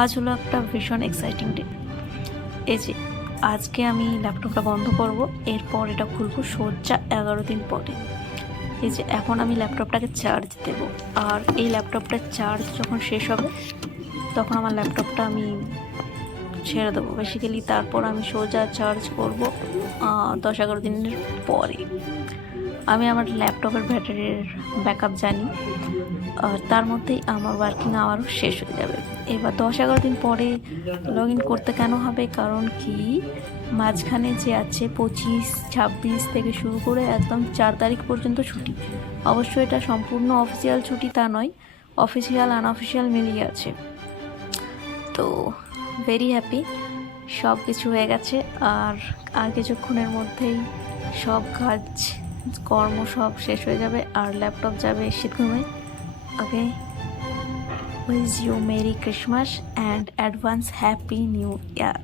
আজ হলো একটা ভীষণ এক্সাইটিং ডে। এই যে আজকে আমি ল্যাপটপটা বন্ধ করব, এরপর এটা খুলবো সোজা 11 দিন পরে। এই যে এখন আমি ল্যাপটপটাকে চার্জ দেব, আর এই ল্যাপটপটার চার্জ যখন শেষ হবে তখন আমার ল্যাপটপটা আমি ছেড়ে দেবো বেসিক্যালি। তারপর আমি সোজা চার্জ করব 10-11 দিনের পরে। আমি আমার ল্যাপটপের ব্যাটারির ব্যাকআপ জানি, আর তার মধ্যেই আমার ওয়ার্কিং আওয়ারও শেষ হয়ে যাবে। এবার 10-11 দিন পরে লগ ইন করতে কেন হবে, কারণ কি মাঝখানে যে আছে 25-26 থেকে শুরু করে একদম 4 তারিখ পর্যন্ত ছুটি। অবশ্যই এটা সম্পূর্ণ অফিসিয়াল ছুটি তা নয়, অফিসিয়াল আনঅফিসিয়াল মিলিয়ে আছে। তো ভেরি হ্যাপি, সব কিছু হয়ে গেছে। আর কিছুক্ষণের মধ্যেই সব কাজ কর্ম সব শেষ হয়ে যাবে, আর ল্যাপটপ যাবে শীতঘুমে। Okay, wish you merry Christmas and advance happy new year.